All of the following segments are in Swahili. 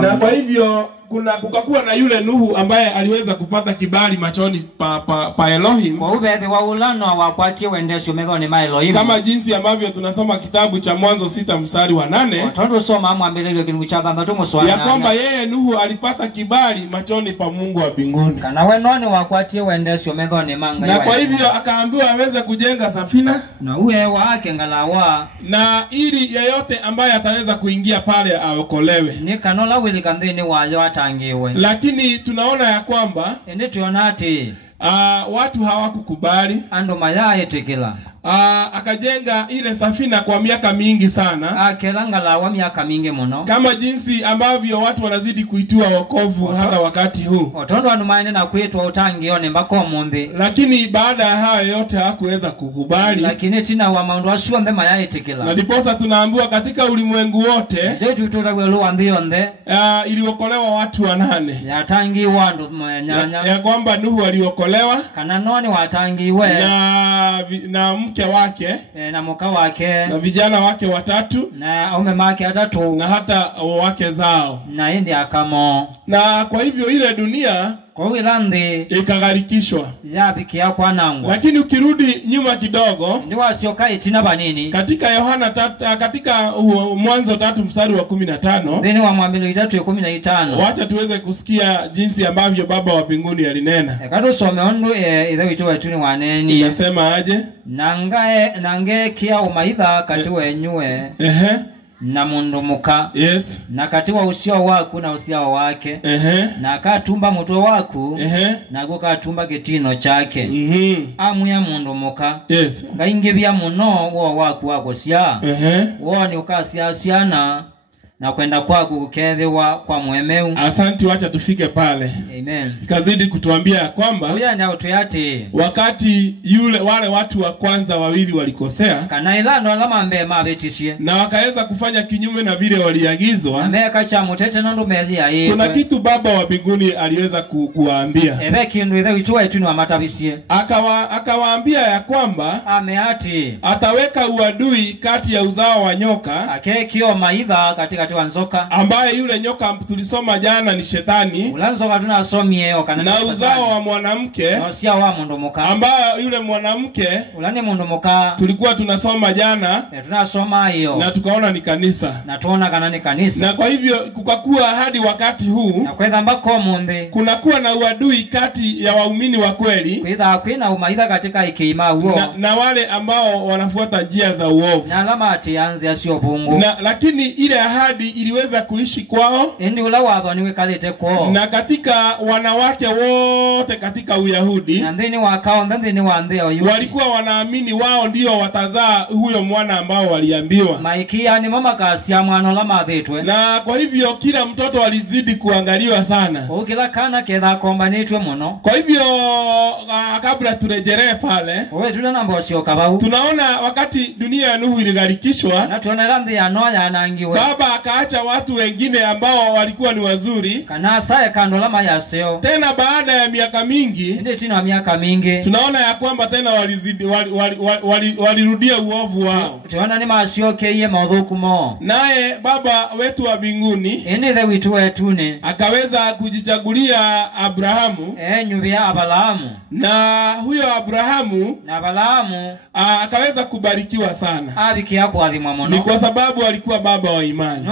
Na kwa hivyo kukakuwa na yule Nuhu ambaye aliweza kupata kibali machoni pa Elohim. Kama jinsi ambavyo tunasoma kitabu cha Mwanzo 6 mstari wa 8. Ya kwamba yeye Nuhu alipata kibali machoni pa Mungu wa mbinguni. Na kwa hivyo akaambiwa aweze kujenga safina. Na ili yeyote ambaye ataweza kuingia pale aokolewe. Lakini tunaona ya kwamba watu hawakukubali. Akajenga ile safina kwa miaka mingi sana. Kama jinsi ambavyo watu wanazidi kuitiwa wokovu hata wakati huu. Lakini baada ya hayo yote hakuweza kukubali. Na ndiposa tunaambiwa katika ulimwengu wote iliokolewa watu 8. Ya kwamba Nuhu aliokolewa na mke wake na mka wake na vijana wake 3 na aume wake 3 na hata wake zao na indi akamo. Na kwa hivyo ile dunia ikagharikishwa. Lakini ukirudi nyuma kidogo katika Yohana katika Mwanzo 3 mstari wa 15, wacha tuweze kusikia jinsi ambavyo Baba wa mbinguni alinena. Inasema aje? Nangae kia umaitha katiwe nyue na mundu muka. Yes. Na katiwa usio waku na usio wake. Na akatumba mutwe waku. Na gukatumba getino chake. Amu ya mundu muka. Yes. Ngaingebya muno wo waku wako sia. Woni ukasia siana na kwenda kwaku kukedhewa kwa mwemeu. Asante, wacha tufike pale. Amen. Ikazidi kutuambia kwamba wakati wale watu wa kwanza wawili walikosea na wakaweza kufanya kinyume na vile waliagizwa, kuna kitu Baba wa mbinguni aliweza kuwaambia. Akawaambia ya kwamba ataweka uadui kati ya uzao wa nyoka ambaye yule nyoka tulisoma jana ni Shetani, na uzao wa mwanamke ambaye yule mwanamke tulikuwa tunasoma jana na tukaona ni kanisa. Na kwa hivyo kukakuwa hadi wakati huu kunakuwa na uadui kati ya waumini wa kweli na wale ambao wanafuata njia za uovu. Lakini ile ahadi iliweza kuishi kwao na katika wanawake wote katika Uyahudi walikuwa wanaamini wao ndio watazaa huyo mwana ambao waliambiwa. Na kwa hivyo kila mtoto alizidi kuangaliwa sana. Kwa hivyo kabla turejelee pale, tunaona wakati dunia ya Nuhu iligharikishwa, Baba akaacha watu wengine ambao walikuwa ni wazuri. Tena baada ya miaka mingi tunaona ya kwamba tena walirudia uovu wao. Naye Baba wetu wa mbinguni akaweza kujichagulia Abrahamu. Na huyo Abrahamu akaweza kubarikiwa sana. Ni kwa sababu alikuwa baba wa imani.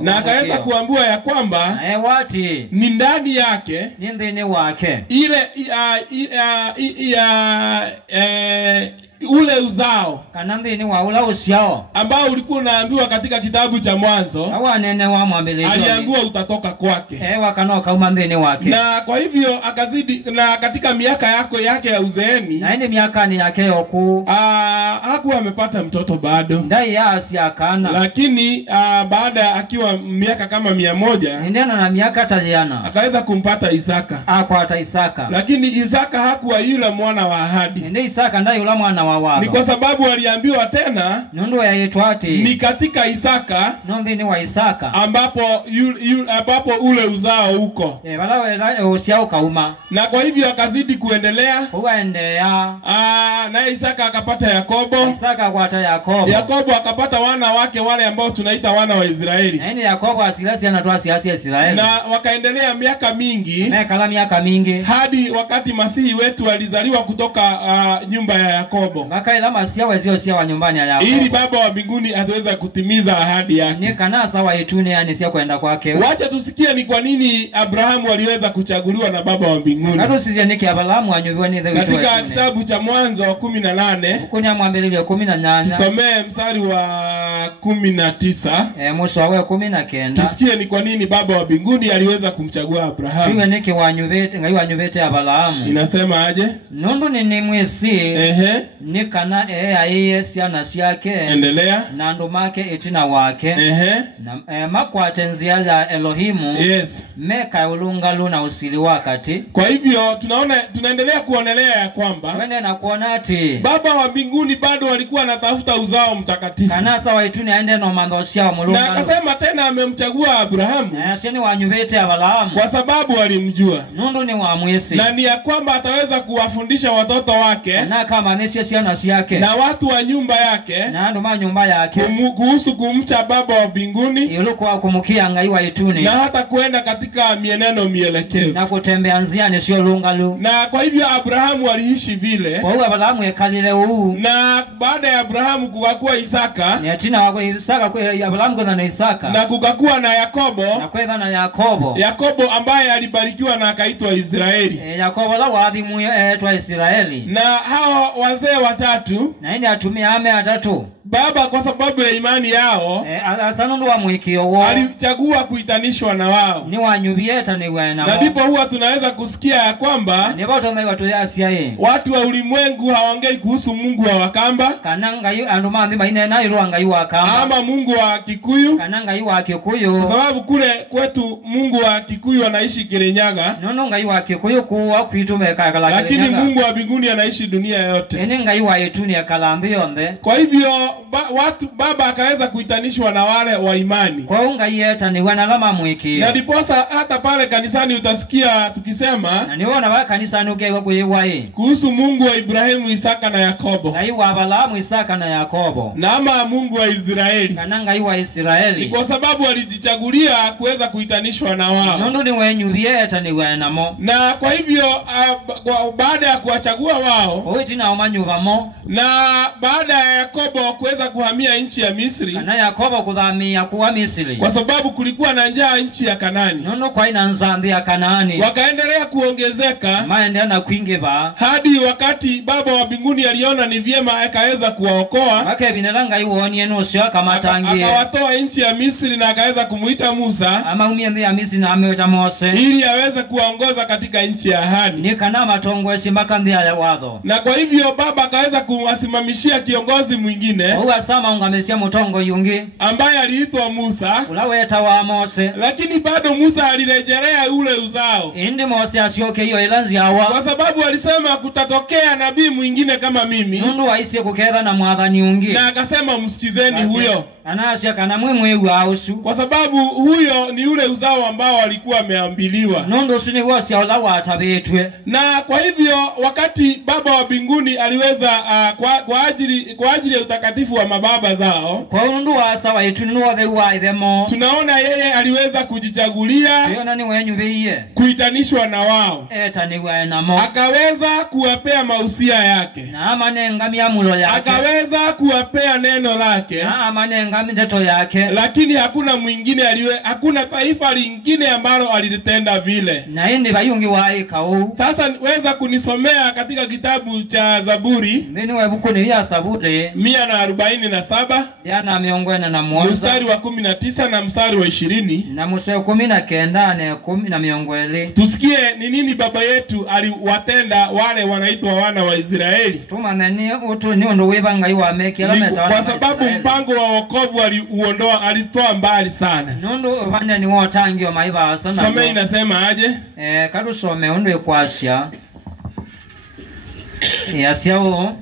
Na akaweza kuambiwa ya kwamba ni ndani yake ile ule uzao ambao ulikuwa unaambiwa katika kitabu cha Mwanzo, aliambiwa utatoka kwake. Na kwa hivyo akazidi, na katika miaka yake ya uzeeni hakuwa amepata mtoto bado. Lakini baada akiwa miaka kama 100 akaweza kumpata Isaka. Lakini Isaka hakuwa yule mwana wa ahadi. wawa. Ni kwa sababu waliambiwa tena nundu yaitwa ati ni katika Isaka nondi ni wa Isaka ambapo ule uzao uko. Bala usiao kauma. Na kwa hivyo akazidi kuendelea. Kuendelea. Na Isaka akapata Yakobo. Isaka akapata Yakobo. Yakobo akapata wana wake wale ambao tunaita wana wa Israeli. Na Yakobo asilasi anatoa siasi ya Israeli. Na wakaendelea miaka mingi. Miaka mingi. Hadi wakati Masihi wetu alizaliwa kutoka nyumba ya Yakobo. Makaila Masia wazio sia wa nyumbani ya Yakobo. Ili Baba wa mbinguni ataweza kutimiza ahadi yake. Ni kanasa wa itune yani sia kwenda kwake. Wacha tusikie ni kwa nini Abrahamu aliweza kuchaguliwa na Baba wa mbinguni. Kato sisi niki Abrahamu anyuviwa ni dhewito wa katika kitabu cha Mwanzo wa 18. Kunya mwambelili wa 18. Tusomee mstari wa 19. Mwisho wa 19. Tusikie ni kwa nini Baba wa mbinguni aliweza kumchagua Abrahamu. Tuwe niki wanyuvete ngai wanyuvete Abrahamu. Inasema aje? Nundu ni mwisi. Nikana aiye siana siake. Endelea. Na ndumake itina wake. Na makwate nzia ya Elohimu. Yes. Meka ulungalu na usili wakati. Kwa hivyo tunaendelea kuonelea ya kwamba wende na kuona ati Baba wa mbinguni bado walikuwa anatafuta uzao mtakatifu. Kanasa wa ituni aende no mandhosia wa mulungalu. Na akasema tena amemchagua Abrahamu. Sheni wanyuvete Abrahamu. Kwa sababu walimjua. Nundu ni wa mwisi. Na ni ya kwamba ataweza kuwafundisha watoto wake. Na kama nisi siana siake. Na watu wa nyumba yake. Na nduma nyumba yake. Kuhusu kumcha Baba wa mbinguni. Ilikuwa kumukia ngai wa ituni. Na hata kuenda katika mienendo mielekevu. Na kutembea nziani sio lungalu. Na kwa hivyo Abrahamu aliishi vile. Kwa hiyo Abrahamu ekalile huu. Na baada ya Abrahamu kukakuwa Isaka. Ni atina wako Isaka kwa Abrahamu kwa na Isaka. Na kukakuwa na Yakobo. Na kwa na Yakobo. Yakobo ambaye alibarikiwa na akaitwa Israeli. Yakobo la waadhimu aitwa Israeli. Na hao wazee watatu. Na ini atumia ame atatu. Baba kwa sababu ya imani yao asanundu wa mwikio wao alichagua kuitanishwa na wao. Ni wanyubieta ni wena. Na ndipo huwa tunaweza kusikia ya kwamba ni watu ngai watu ya Asia watu wa ulimwengu hawaongei kuhusu Mungu wa Wakamba. Kananga yu anduma ndima ine na ilu ngai wa Wakamba. Ama Mungu wa Kikuyu. Kananga yu wa Kikuyu. Kwa sababu kule kwetu Mungu wa Kikuyu anaishi Kirinyaga. Nono ngai wa Kikuyu kuwa kuitume kakala. Lakini Mungu wa mbinguni anaishi dunia yote. Ene ngai wa ituni akalambi yonde. Kwa hivyo Baba akaweza kuitanishwa na wale wa imani. Kwa unga yeta ni wana lama mwiki. Na diposa hata pale kanisani utasikia tukisema. Na niona wa kanisani ukewa kuiwai. Kuhusu Mungu wa Ibrahimu, Isaka na Yakobo. Na iwa Abrahamu, Isaka na Yakobo. Na ama Mungu wa Israeli. Kananga iwa Israeli. Ni kwa sababu walijichagulia kuweza kuitanishwa na wao. Nondo ni wenyu vieta ni wenamo. Na kwa hivyo baada ya kuwachagua wao. Kwa hiyo tina omanyuva mo. Na baada ya Yakobo kuweza kuhamia nchi ya Misri. Na Yakobo kudhamia kuwa Misri. Kwa sababu kulikuwa na njaa nchi ya Kanaani. Nono kwa ina nzambi ya Kanaani. Wakaendelea kuongezeka. Maendelea na kuingeba. Hadi wakati Baba wa mbinguni aliona ni vyema akaweza kuwaokoa. Wake binelanga iwoni eno sio kama tangie. Akawatoa nchi ya Misri na akaweza kumuita Musa. Ama umiende ya Misri na ameweta Mose. Ili aweze kuongoza katika nchi ya ahadi. Ni kana matongo simbaka ndia ya wadho. Na kwa hivyo Baba akaweza kuwasimamishia kiongozi mwingine. Huwa sama ungamesia mutongo yungi. Ambaye aliitwa Musa. Ulaweta wa Mose. Lakini bado Musa alirejelea ule uzao. Indi Mose asioke hiyo ilanzi hawa. Kwa sababu alisema kutatokea nabii mwingine kama mimi. Nundu waisi kuketha na mwadhani ungi. Na akasema msikizeni huyo. Anasya kana mwemwe ausu. Kwa sababu huyo ni ule uzao ambao alikuwa ameambiliwa. Nundu suni wose olawa atabetwe. Na kwa hivyo wakati Baba wa mbinguni aliweza kwa ajili ya utakatifu wa mababa zao. Kwa nundu wasa wa itunu the wa themo. Tunaona yeye aliweza kujichagulia. Yona ni wenyu biye. Kuitanishwa na wao. Eta ni wenamo. Akaweza kuwapea mausia yake. Na amanenga miamulo yake. Akaweza kuwapea neno lake. Na amanenga miteto yake. Lakini hakuna taifa lingine ambalo alilitenda vile. Na hindi bayungi waika huu. Sasa weza kunisomea katika kitabu cha Zaburi. Mbini webuku ni ya Zaburi 147. Yana miongwena na mwanza. Mstari wa 19 na mstari wa 20. Na mstari 19 na 10 na miongweli. Tusikie ni nini baba yetu aliwatenda wale wanaitwa wana wa Israeli. Tumaneni utu ni ndo webanga iwa mekela metawana. Kwa sababu mpango wa wokovu alitoa mbali sana. Nundu bande ni wotangi wa maiba sana. Some inasema aje? Kadu some undu ikwasya. Yasiao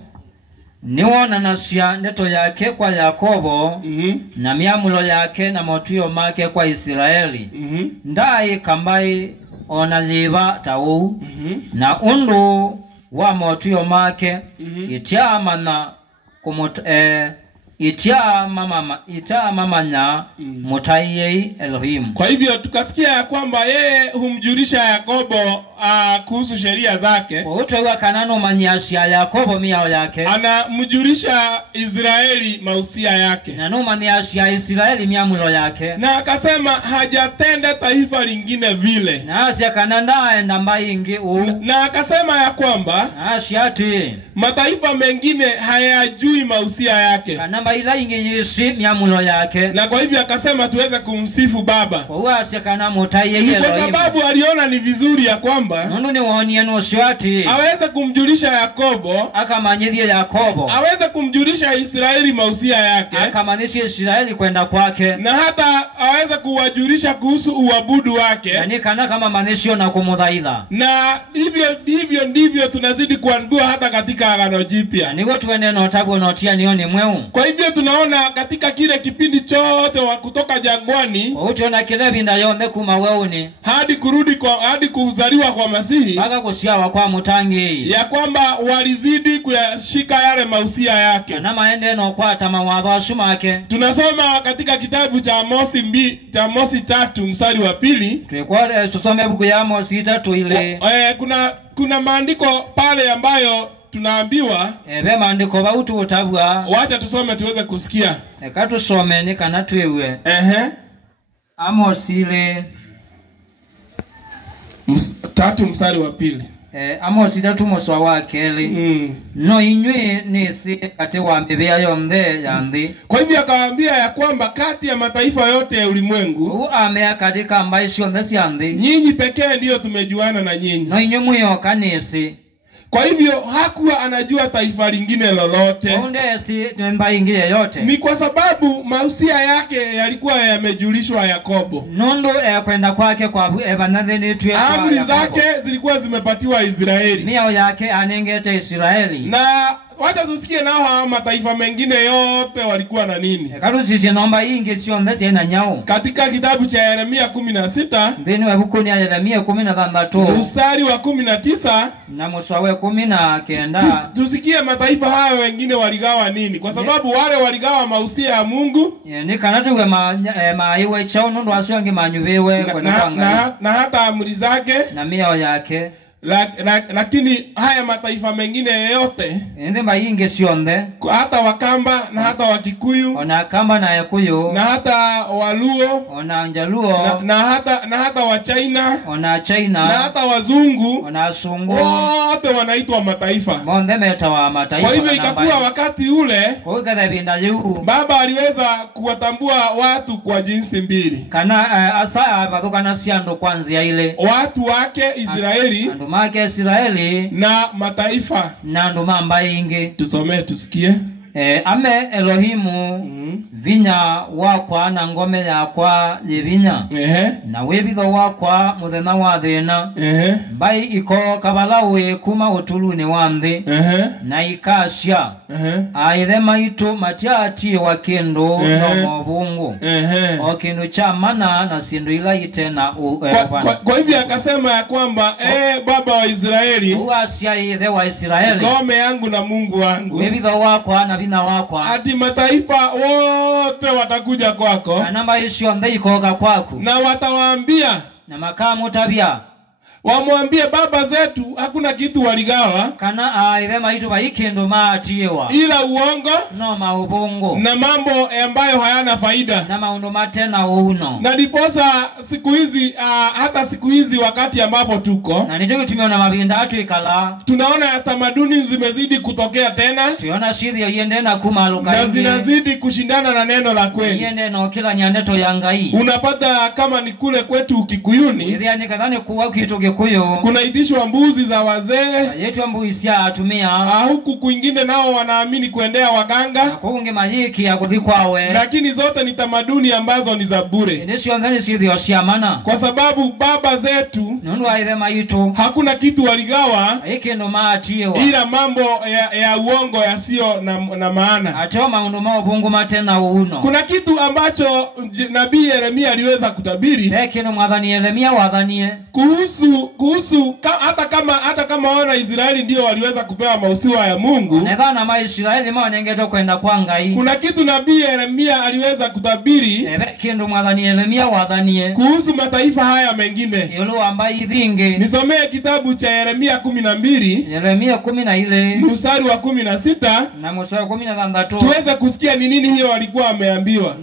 niwona nasya ndeto yake kwa Yakobo na miamulo yake na motuyo make kwa Israeli ndai kambai onaliva tau na undu wa motuyo make itiamana mamanya mutaiye Elohim. Kwa hivyo tukasikia ya kwamba yeye humjulisha Yakobo kuhusu sheria zake. Utoiwa kanano manyashia Yakobo miao yake. Anamjulisha Israeli mausia yake. Na no manyashia Israeli miamulo yake. Na akasema hajatenda taifa lingine vile. Na asia kananda enda mbaingi na akasema ya kwamba ashiati mataifa mengine hayajui mausia yake. Kanamba ila ingi Yesu miamulo yake. Na kwa hivyo akasema tuweze kumsifu Baba. Kwa asia kana mutaiye Elohim. Kwa sababu aliona ni vizuri ya kwamba nono ni waonia no shiati aweze kumjulisha Yakobo akamanyithia Yakobo aweze kumjulisha Israeli mausia yake akamanyithia Israeli kwenda kwake na hata aweze kuwajulisha kuhusu uabudu wake yani kana kama manisho na kumudhaidha na hivyo ndivyo tunazidi kuambiwa hata katika Agano Jipya ni watu wende no tabu notia nioni mweu. Kwa hivyo tunaona katika kile kipindi chote wa kutoka jangwani utona kile binda yonde kuma weuni hadi kuzaliwa kwa Masihi baka kusiawa kwa mutangi ya kwamba walizidi kuyashika yale mausia yake na maende no kwa tamawadho shumake. Tunasoma katika kitabu cha Amosi 3 mstari wa 2 tulikuwa tusome buku ya Amosi 3 ile kuna maandiko pale ambayo tunaambiwa ebe maandiko bautu utabwa wacha tusome tuweze kusikia ekatusome ni kana tuewe Amosi ile 3 mstari wa 2 Amosi 3 mstari wa keli no inywe nisi kati wa mbebea yomde yandi. Kwa hivyo akawaambia ya kwamba kati ya mataifa yote ya ulimwengu amea katika mbaisho ndesi yandi nyinyi pekee ndio tumejuana na nyinyi no inywe muyo kanisi. Kwa hivyo hakuwa anajua taifa lingine lolote. Ni kwa sababu mausia yake yalikuwa yamejulishwa Yakobo. Nondo kwenda kwake kwa ebanadheni tuwe kwa amri zake zilikuwa zimepatiwa Israeli. Miao yake anengete Israeli. Na wacha tusikie nao hawa mataifa mengine yote walikuwa na nini. Karusi nomba ingi sionde na nyao. Katika kitabu cha Yeremia 16 ndeni wabukuni ya Yeremia 13 mstari wa 19 na mswawe 19 tusikie mataifa hayo wengine waligawa nini kwa sababu wale waligawa mausia ya Mungu ni kanatuwe maiwe chao nondo asiyonge manyuvewe na hata amri zake na miao yake. Lakini haya mataifa mengine yote ende mainge sionde hata Wakamba na hata Wakikuyu ona Kamba na Yakuyu na hata Waluo ona Njaluo na hata Wachina ona China na hata Wazungu ona Sungu wote wanaitwa mataifa. Monde metawa mataifa. Kwa hivyo ikakuwa wakati ule Baba aliweza kuwatambua watu kwa jinsi mbili. Kana asa badukana siando kwanza ile watu wake Israeli make Israeli na mataifa na nduma mbaingi. Tusome tusikie. Ame Elohimu vinya wakwa na ngome yakwa yevinya na webitho wakwa muthena wa thina bai iko kabalawe kuma utuluni wa nthi na ikasha aithe maitu matiati wa kindu no mobungu o kindu cha mana na sindu ila itena kwa hivyo akasema ya kwamba Baba wa Israeli uasia ithe wa Israeli ngome yangu na Mungu wangu webitho wakwa na vina wakwa ati mataifa wote watakuja kwako namba isio ndei koga kwako na watawaambia na makamu tabia wamwambie baba zetu hakuna kitu waligawa kana aithe maitu baikendo maatiwa ila uongo no maubongo na mambo ambayo hayana faida na maundu matena uno na diposa siku hizi hata siku hizi wakati ambapo tuko na ndio tumeona mabinda atu ikala tunaona tamaduni zimezidi kutokea tena tunaona shidhi yende na kumaluka na zinazidi kushindana na neno la kweli yende no kila nyandeto yangai unapata kama ni kule kwetu Kikuyuni ili anikadhani kuwa kitu Gikuyu kunaitishwa mbuzi za wazee, yetu mbuzi ya atumia, huku kwingine nao wanaamini kuendea waganga, kuunge majiki ya kuthikwawe, lakini zote ni tamaduni ambazo ni za bure. Ndisho ndani siyo siamana, kwa sababu baba zetu nundu aidhe maitu hakuna kitu waligawa ikino maatiwa ila mambo ya uongo yasio na maana. Atoma unduma ubungu matena uno. Kuna kitu ambacho nabii Yeremia aliweza kutabiri, kino mwadhani Yeremia wadhanie kuhusu hata kama wana Israeli ndio waliweza kupewa mausiwa ya Mungu. Nedhana ma Israeli mawanengeto kwenda kwa ngai. Kuna kitu nabii Yeremia aliweza kutabiri kino mwadhani Yeremia wadhanie kuhusu mataifa haya mengine. Yolo ambaye idhinge. Nisomee kitabu cha Yeremia 12. Yeremia 11 mstari wa 16 na mstari wa 13. Tuweze kusikia ni nini hiyo walikuwa wameambiwa.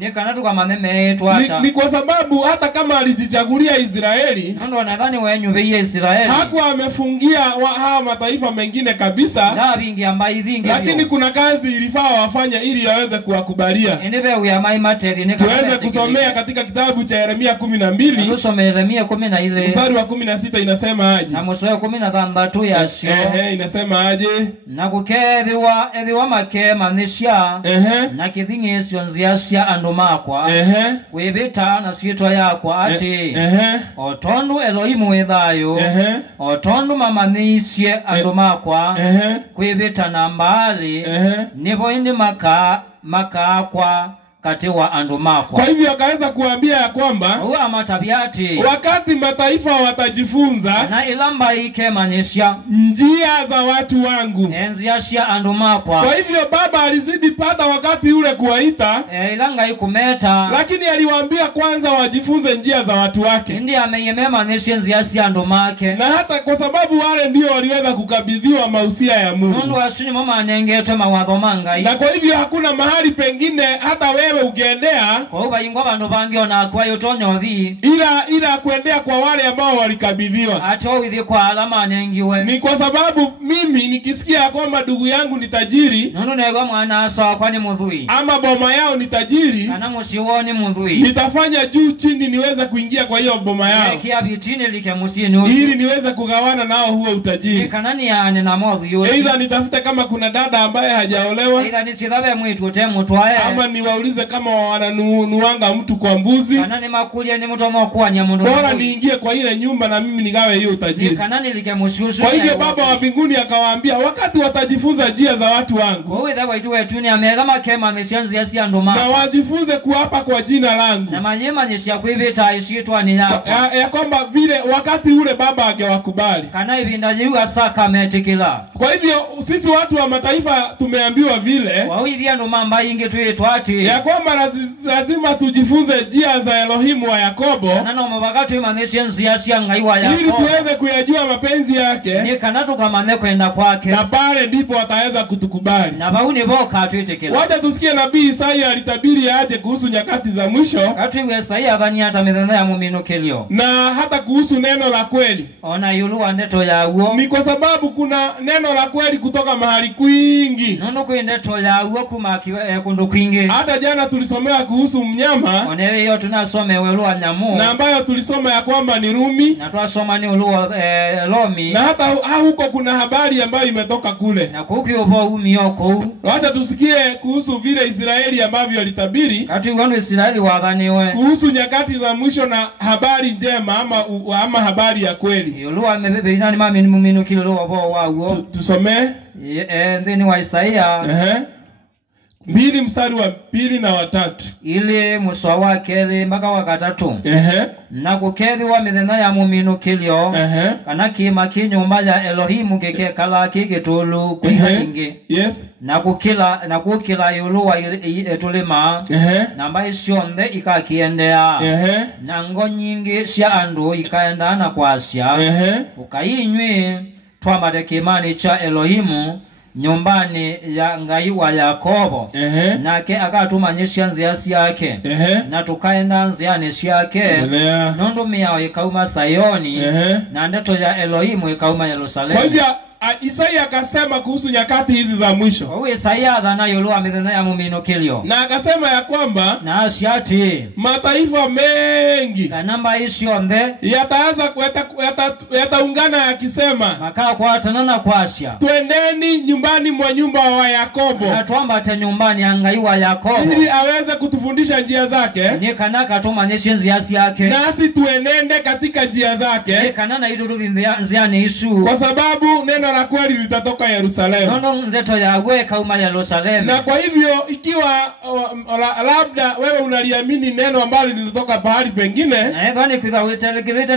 Ni kwa sababu hata kama alijichagulia Israeli, ndo nadhani wenyu bei Israeli hakuwa amefungia hawa mataifa mengine kabisa. Lakini kuna kazi ilifaa wafanye ili yaweze kuwakubalia. Tuweze kusomea katika kitabu cha Yeremia 12. Tusome Yeremia 11 mstari wa 16 inasema aje? Na mstari wa 13 yasho. Inasema aje? Na kukethiwa ethiwa makema nisha na kithingi sionziasha andumakwa kwibita na sietwa yakwa ati otondu Elohimu wethayo otondu mamanisye andumakwa kwibita na mbali nibo indi makakwa kati wa andumakwa. Kwa hivyo akaweza kuambia ya kwamba wakati mataifa watajifunza na ilamba ikemanyisha njia za watu wangu, enziasha andumakwa. Kwa hivyo baba alizidi pata wakati ule kuwaita, ilanga ikumeta, lakini aliwaambia kwanza wajifunze njia za watu wake. Ndiye ameyemema nziasha andumake, na hata kwa sababu wale ndio waliweza kukabidhiwa mausia ya Mungu. Mungu asini mama anengetwe mawadho mangai. Na kwa hivyo hakuna mahali pengine hata wewe ukiendea kwa uba ingwa bandu bangio na kwa yotonyothi ila kuendea kwa wale ambao walikabidhiwa. Acho withi kwa alama anengiwe. Ni kwa sababu mimi nikisikia kwamba ndugu yangu ni tajiri, nundu nego mwana sawa kwani mudhui, ama boma yao ni tajiri, kana musiwoni mudhui, nitafanya juu chini niweze kuingia kwa hiyo boma yao. Kia bitini like musini ili niweze kugawana nao huo utajiri. Kana ni ane na modhi yote. Aidha nitafute kama kuna dada ambaye hajaolewa, aidha nisidhabe mwitu temu twae, ama niwaulize kama wananuanga mtu kwa mbuzi. Kana ni makulia ni mtu mwa nyamundu. Bora niingie kwa ile nyumba na mimi nigawe hiyo utajiri. Kana nilike mushushu. Kwa hivyo baba wa mbinguni akawaambia wakati watajifunza njia za watu wangu. Wewe dawa itu wetu ni amelama kema nishanzi yasi anduma. Na wajifunze kuapa kwa jina langu. Na manyema nyeshia kuibeta ishitwa ni yako. Ya kwamba vile wakati ule baba angewakubali. Kana ibinda jiuga saka metikila. Kwa hivyo sisi watu wa mataifa tumeambiwa vile. Wawidhi anduma mbayi inge tuyetu ati. Ya kwamba lazima tujifunze njia za Elohimu wa Yakobo. Nano mabagatu imanishenzi yasi angaiwa Yakobo. Ili tuweze kuyajua mapenzi yake. Ni kanatu kamane kwenda kwake. Na pale ndipo ataweza kutukubali. Na bauni boka tuyetekila. Wacha tusikie nabii Isaya alitabiri aje kuhusu nyakati za mwisho. Katu Isaya adhani hata mithenya ya muminukilio. Na hata kuhusu neno la kweli. Ona yuluwa ndeto ya uo. Ni kwa sababu kuna neno la kweli kutoka mahali kwingi. Nono kwe ndeto ya uo kuma kundu kwingi. Hata jana tulisomea kuhusu mnyama. Onewe yo tunasome weluwa nyamu. Na ambayo tulisoma ya kwamba ni Rumi. Na tuasoma ni uluwa Lomi. Na hata huko kuna habari ambayo imetoka kule. Na kuki ubo umiyoko. Wacha tusikie kuhusu vile Israeli ambavyo alitabiri. Kati wanu Israeli wadhaniwe. Kuhusu nyakati za mwisho na habari njema ama habari ya kweli. Yuluwa mebebe inani mami ni muminu kilo wabo wauo. Tusome. Ndeni wa Isaya. 2 mstari wa 2 na wa 3. Ile muswa wake mpaka wa 3. Na kukethi wa mithenya ya muminukilio. Kana kima kinyumba ya Elohimu kala kigitulu kuingi. Yes. Na kukila yuluwa etulima. Na mbai sionthe ikakiendea. Na ngo nyingi cia andu ikaendana kwasya. Ukainywi twamate kimani cha Elohimu nyumbani ya ngai wa Yakobo. Nake akatumanyisha nzia yake. Na tukaenda nzia yake. Nundu miao ikauma Sayoni. Na ndeto ya Elohimu ikauma Yerusalemu. Kwa hivyo Isaya akasema kuhusu nyakati hizi za mwisho. Isaya dhana yolo amedhana ya mumino kilio. Na akasema ya kwamba na asiati mataifa mengi kanamba isionde yataungana yakisema makaa kwa tanana kwa Asia. Twendeni nyumbani mwa nyumba wa Yakobo. Na tuambate nyumbani angaiwa Yakobo. Ili aweze kutufundisha njia zake. Ni kanaka tumanyeshe njia yake. Nasi tuenende katika njia zake. Ni kanana idurudhi nziani Isu. Kwa sababu neno la kweli litatoka Yerusalemu. Nondo nzeto yawe kauma Yerusalemu. Na kwa hivyo ikiwa labda wewe unaliamini neno ambalo linatoka pahali pengine, na edhani kwitha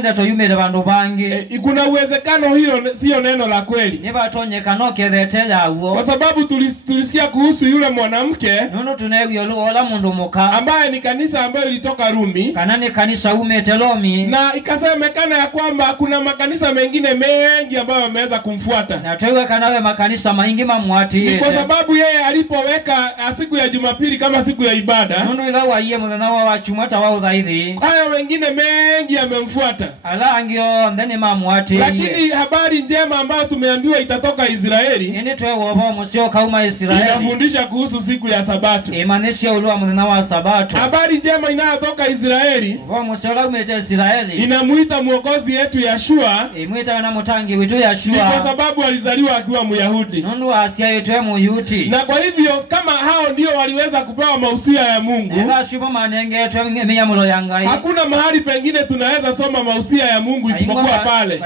ndeto yumire bandu bangi, kuna uwezekano hilo sio neno la kweli. Niba tonyekano kethete yawo. Kwa sababu tulisikia kuhusu yule mwanamke nono tuneyo ola mundu muka ambaye ni kanisa ambayo ilitoka Rumi. Kana ni kanisa umetelomi. Na ikasemekana ya kwamba kuna makanisa mengine mengi ambayo yameweza kumfuata. Na twewe kanawe makanisa maingi mamwati. Ni kwa sababu yeye alipoweka siku ya Jumapili kama siku ya ibada. Nono ila waiye muthana wa chumata wa udhaithi. Hayo wengine mengi yamemfuata. Ala angio ndeni mamwati. Lakini habari njema ambayo tumeambiwa itatoka Israeli. Ni twewe obo musio kauma Israeli. Inafundisha kuhusu siku ya Sabato. Imanisha ulua muthana wa Sabato. Habari njema inayotoka Israeli. Obo musio la umete Israeli. Inamuita mwokozi yetu Yeshua. Imuita wana mutangi witu Yeshua. Ni kwa sababu alizaliwa akiwa Myahudi. Nondo Asia yetu ya Muyuti. Na kwa hivyo kama hao ndio waliweza kupewa mausia ya Mungu. Hakuna mahali pengine tunaweza soma mausia ya Mungu isipokuwa pale.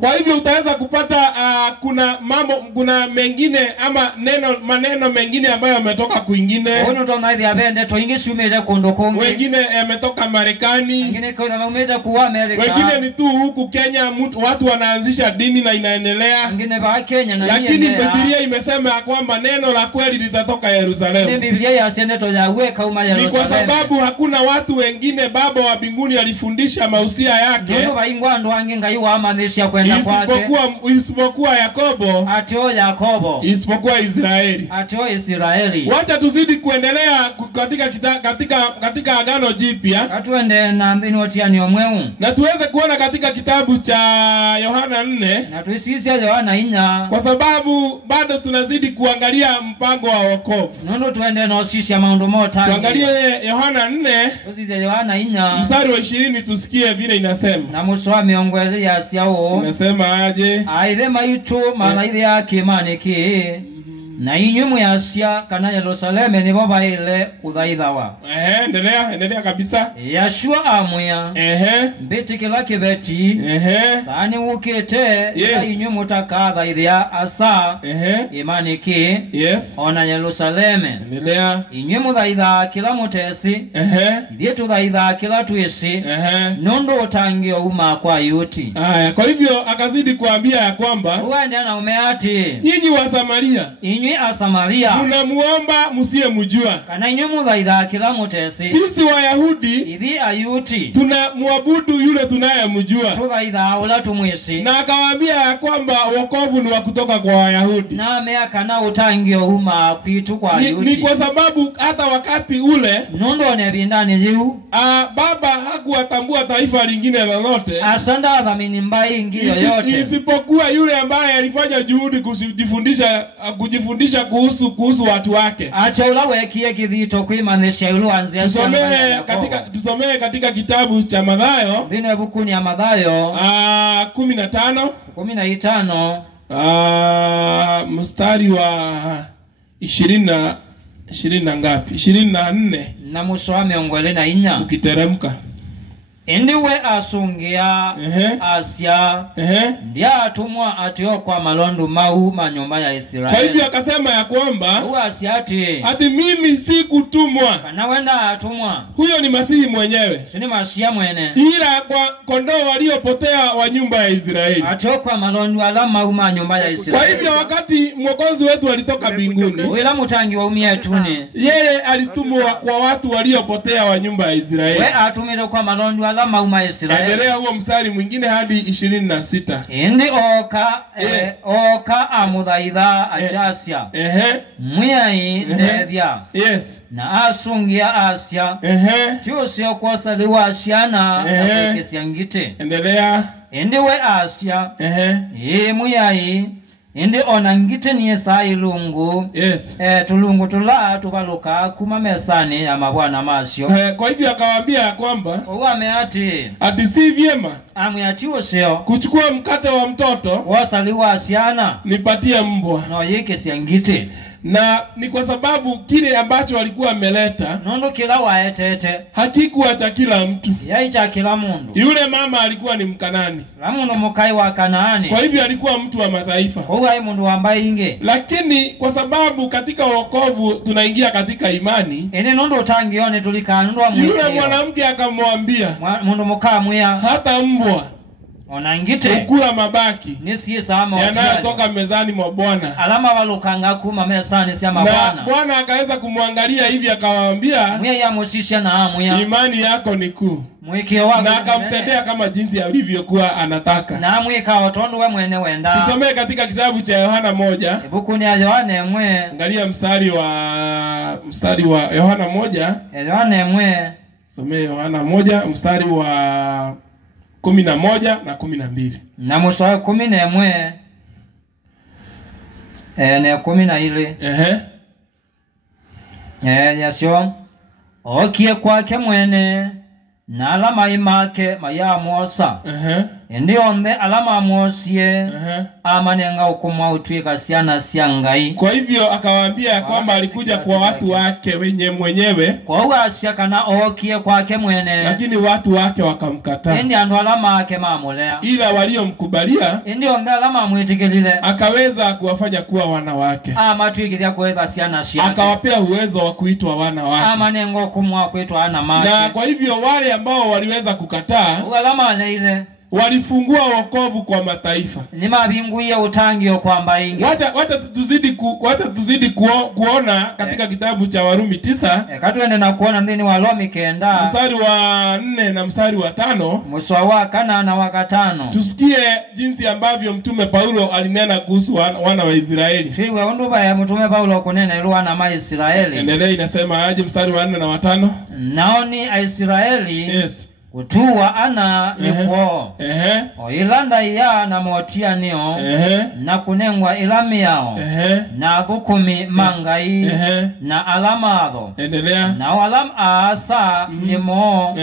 Kwa hivyo utaweza kupata kuna mengine ama maneno mengine ambayo yametoka kwingine. Wengine yametoka Marekani. Wengine ni tu huku Kenya watu wanaanzisha dini na inaendelea. Lakini Biblia imesema ya kwamba neno la kweli litatoka Yerusalemu. Ni kwa sababu hakuna watu wengine Baba wa mbinguni alifundisha mausia yake isipokuwa Yakobo, isipokuwa Israeli. Wacha tuzidi kuendelea katika Agano Jipya. Na tuweze kuona katika kitabu cha Yohana 4. Kwa sababu bado tunazidi kuangalia mpango wa wokovu. Tuangalie Yohana 4 mstari wa 20 tusikie vile inasema. Inasema aje? Aidhe maitu malaidhe yake maniki na inyumu yasia kana Yerusalemu nibo baile udhaidhawa. Endelea kabisa. Yeshua amuya. Beti kila kibeti. Sani ukete ya inyumu takadha idhia asa. Imaniki. Yes. Ona Yerusalemu. Endelea. Inyumu dhaidha kila mutesi. Dietu dhaidha kila tuisi. Nondo utangio uma kwa yuti. Kwa hivyo akazidi kuambia ya kwamba uende na umeati. Nyinyi wa Samaria. Inyi Asamaria. Tunamuomba msiyemjua. Kana inyumu dhaidha kila mutesi. Sisi Wayahudi. Idhi ayuti. Tunamwabudu yule tunayemjua. Tudhaidha ula tumwisi. Na akawaambia ya kwamba wokovu ni wa kutoka kwa Wayahudi. Na meaka na utangio uma kwitu kwa Wayahudi. Ni kwa sababu hata wakati ule nondo nebindani yu Baba hakuwatambua taifa lingine lolote. Asanda dhamini mbai ngio yote. Isipokuwa yule ambaye alifanya juhudi kujifundisha kuhusu watu wake. Acha ulawe kie kidhito kuimanisha yulu anzia. Tusomee katika kitabu cha Mathayo. Bino ya bukuni ya Mathayo 15 mstari wa 20 na ngapi? 24. Na muswame ongwele na inya. Ukiteremka. Indiwe asungia Asia ndia atumwa atio kwa malondu mau manyumba ya Israeli. Kwa hivyo akasema ya kwamba ati mimi si kutumwa. Kana wenda atumwa. Huyo ni Masihi mwenyewe. Sini Masia mwene. Ila kwa kondoo waliopotea wa nyumba ya Israeli. Atio kwa malondu ala mau manyumba ya Israeli. Kwa hivyo wakati mwokozi wetu alitoka mbinguni, wila mutangi wa umia tuni, yeye alitumwa kwa watu waliopotea wa nyumba ya Israeli. We atumire kwa malondu alama uma Israeli. Endelea huo mstari mwingine hadi 26. Indi oka amudhaidha achasia. Mwiyai ndedhia. Yes. Na asungia Asia. Tiyo sio kwa saliwa asiana na kesi yangite. Endelea. indi we asya muyai indi onangite niye saa ilungu yes tulungu tula tubaluka kuma mesani ya mabwana masyo kwa hivyo akawaambia kwamba ati si vyema amuyatiwo sio kuchukua mkate wa mtoto wasaliwa asiana nipatie mbwa no yeke siangite na ni kwa sababu kile ambacho walikuwa ameleta nondo kila waetete hakikuwa cha kila mtu yaicha kila mundu yule mama alikuwa ni Mkanani lamuno mukai wa Kanaani kwa hivyo alikuwa mtu wa mataifa kwa hiyo mundu ambaye inge lakini kwa sababu katika wokovu tunaingia katika imani ene nondo utangione tulikanundwa mwili yule mwanamke akamwambia mundu mukamwia hata mbwa onangite ukula mabaki nisiye sama yanayotoka mezani mwa Bwana alama walukanga kuma mesani sia mabwana na Bwana akaweza kumwangalia hivi akawaambia mwe ya moshisha na amuya imani yako ni kuu mwekeo wako na akamtendea kama jinsi alivyokuwa anataka na mweka watondo we mwene wenda tusomee katika kitabu cha Yohana 1 buku ni ya Yohana mwe angalia mstari wa Yohana 1 Yohana mwe somee Yohana 1 mstari wa 11 na 12 na mstari 11 na 12 yasio okie kwake mwene na alama imake maya mosa ndi onde alama mosie amanenga ukumwa utwika siana siangai kwa hivyo akawaambia kwamba alikuja kwa watu wake mwenyewe kwa huwa asiaka na okie kwake mwene lakini watu wake wakamkataa ndi andu alama ake mamulea ila waliomkubalia ndi onde alama mwitikelile akaweza kuwafanya kuwa wana wake amatwikithia kuweza siana siake akawapea uwezo wa kuitwa wana wake amanenga ukumwa kuitwa ana make na kwa hivyo wale ambao waliweza kukataa alama ile walifungua wokovu kwa mataifa ni mabinguye utangio kwamba ingi wacha tuzidi kuona katika kitabu cha Warumi 9 katuende na kuona ndini Warumi 9 mstari wa 4 na mstari wa 5 mstari wa 4 na wa 5 tusikie jinsi ambavyo mtume Paulo alinena kuhusu wana wa Israeli tiwe onduba ya mtume Paulo kunena iluwa na Israeli endelea inasema aje mstari wa 4 na wa 5 naoni Israeli yes kutuwa ana nikuo oilanda ya na motia niyo na kunengwa ilami yao na dhukumi mangai na alamadho endelea na alam asa nimo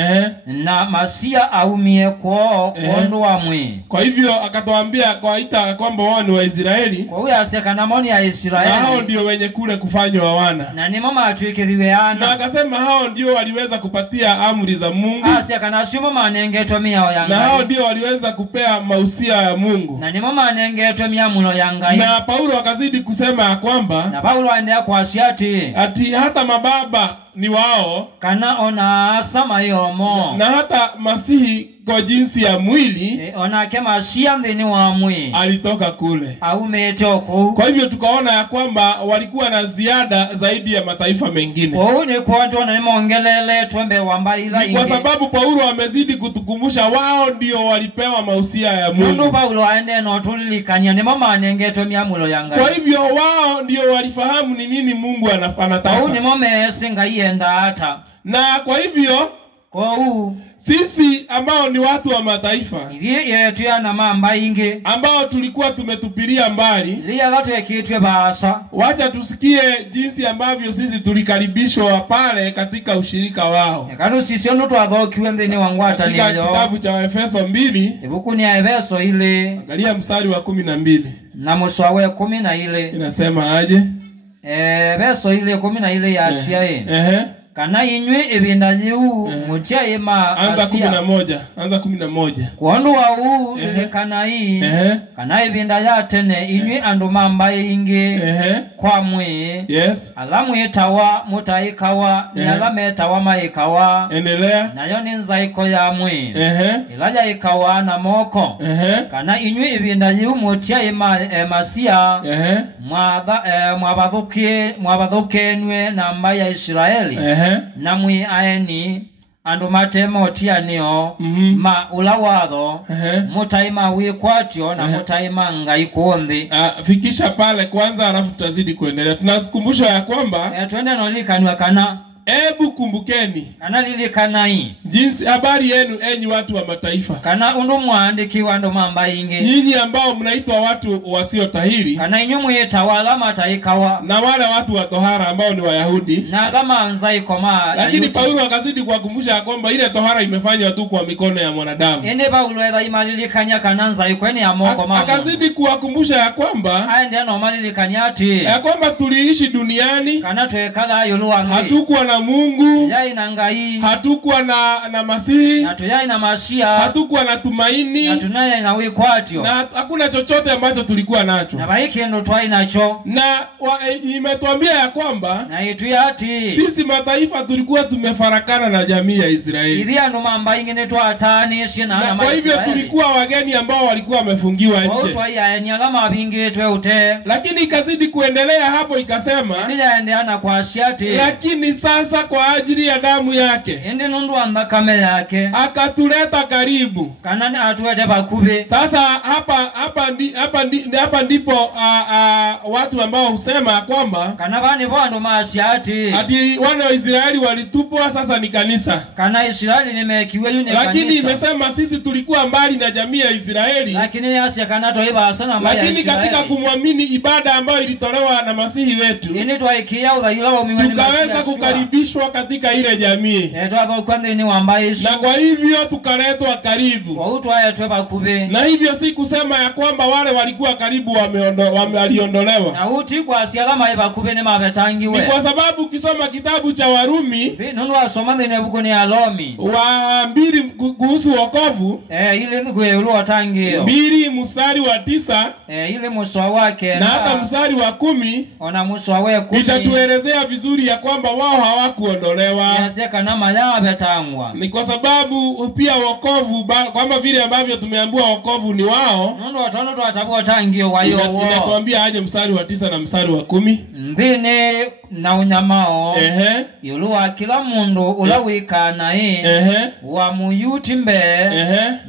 na masia aumie kuo kuondoa mwi kwa hivyo akatuambia kwa ita kwamba wao ni wa Israeli kwa huyo aseka na moni ya Israeli na hao ndio wenye kule kufanywa wana na ni mama atuikidhiwe ana na akasema hao ndio waliweza kupatia amri za Mungu aseka na shimo manengeto miao yangai na hao ndio waliweza kupea mausia ya Mungu na ni mama manengeto miamulo yangai na Paulo akazidi kusema kwamba na Paulo aendea kwa asiati ati hata mababa ni wao kana ona sama yomo na hata Masihi kwa jinsi ya mwili ona kema shiandini wa mwi alitoka kule au metoko kwa hivyo tukaona ya kwamba walikuwa na ziada zaidi ya mataifa mengine kwa ni kwanto na mongelele twembe wambaila kwa sababu Paulo amezidi kutukumbusha wao ndio walipewa mausia ya Mungu ndio Paulo aende no tulilikanya ni mama anengeto miamulo yanga kwa hivyo wao ndio walifahamu ni nini Mungu anataka au ni mome singa ienda hata na kwa hivyo kwa sisi ambao ni watu wa mataifa hivi yetu yana mamba inge ambao tulikuwa tumetupilia mbali lia watu ekitwe basa wacha tusikie jinsi ambavyo sisi tulikaribishwa pale katika ushirika wao kanu sisi ndo twadhokiwe ndeni wangwata ni katika kitabu cha Efeso 2 ibuku ni Efeso ile angalia mstari wa 12 na mswawe 10 ile inasema aje Efeso ile 10 ile ya Asia kana inywe ebinda nyu mutia ema anza 11 kuondu wa ile kana hii kana ebinda ya tene inywe andu mamba inge kwa mwe yes alamu etawa mutaikawa ni alama etawa maikawa endelea nayo ni nzaiko ya mwe ilaja ikawa na moko kana inywe ebinda nyu mutia ema masia mwabadhuke nwe na mbaya Israeli na mwi aeni andu matemo tianio ma ulawatho mutaima wikwatio na mutaima ngai kuondi fikisha pale kwanza alafu tutazidi kuendelea tunakukumbusha ya kwamba twende no likanwa kana Ebu kumbukeni. Kana lilikanai. Jinsi habari yenu enyi watu wa mataifa. Kana undumwandiki wandu mamba ingi. Nyinyi ambao mnaitwa watu wasiotahiri. Kana inyumu yetawala mataikawa. Na wale watu wa tohara ambao ni Wayahudi. Na kama anzai koma. Lakini Paulo akazidi kuwakumbusha kwamba ile tohara imefanywa tu kwa mikono ya mwanadamu. Ende Paulo edha imalilikanya kananza ikweni ya moko mama. Akazidi kuwakumbusha ya kwamba aende no malilikanyati. Ya kwamba tuliishi duniani. Kana tuekala yuluwangi. Hatukuwa na Mungu. Yai na ngai. Hatukuwa na Masihi. Na tuyai na Masia. Hatukuwa na tumaini. Na tunaye na wikwatio. Na hakuna chochote ambacho tulikuwa nacho. Na baiki ndo tuwai nacho. Na imetuambia ya kwamba na ituyati sisi mataifa tulikuwa tumefarakana na jamii ya Israeli. Idhia ndo mamba ingine tu atani shina na kwa hivyo tulikuwa wageni ambao walikuwa wamefungiwa nje. Kwa ya nyalama bingi tu ute. Lakini ikazidi kuendelea hapo ikasema endeana kwa asiati. Lakini sasa kwa ajili ya damu yake ende nundu anda kame yake akatuleta karibu. Kanani atuete bakube. Sasa hapa ndipo watu ambao husema kwamba kanabani bwandu maasiati ati wana wa Israeli walitupwa sasa ni kanisa. Kana Israeli nimekiwe yune kanisa. Lakini imesema sisi tulikuwa mbali na jamii ya Israeli. Lakini yasi kanato iba sana mbaya Israeli. Lakini katika kumwamini ibada ambayo ilitolewa na Masihi wetu. Ini tuaikia udhayula umiweni tukaweza kukaribishwa katika ile jamii. Na kwa hivyo tukaletwa karibu. Kwa utu haya tuwe bakube. Na hivyo si kusema ya kwamba wale walikuwa karibu waliondolewa. Na uti kwa sialama bakube ni mabetangiwe. Ni kwa sababu ukisoma kitabu cha Warumi. Nunu wasomande ni buku ni Alomi. Wa 2 kuhusu wokovu. Ile ndikuwe ulu watangio. 2 mstari wa 9. Ile muswa wake. Na hata mstari wa 10. Ona muswa we 10. Itatuelezea vizuri ya kwamba wao hawakuondolewa. Yaseka na mayawa betangwa. Ni kwa sababu pia wokovu kwamba vile ambavyo tumeambiwa wokovu ni wao. Nunu watono tu watabu watangio wa hiyo. Inatuambia aje mstari wa 9 na mstari wa 10. Ndine na unyamao. Yuluwa kila mundu ulawika na wa muyutimbe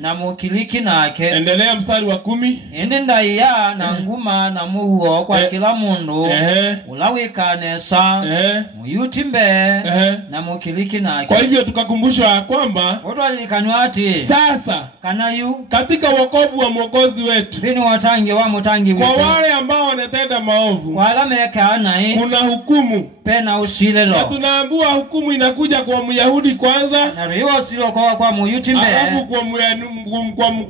na mukiliki nake. Endelea mstari wa 10. Ende ndaiya na nguma na muhuo kwa kila mundu ulawika nesa muyutimbe na mukiliki nake. Kwa hivyo tukakumbushwa kwamba watu walikanywati sasa kanayu katika wokovu wa Mwokozi wetu ndini watangi wa mutangi wetu kwa wale ambao wanatenda maovu kwa alameka na kuna hukumu pena usilelo. Na tunaambiwa hukumu inakuja kwa Myahudi kwanza. Na riyo silo kwa Muyutimbe. Alafu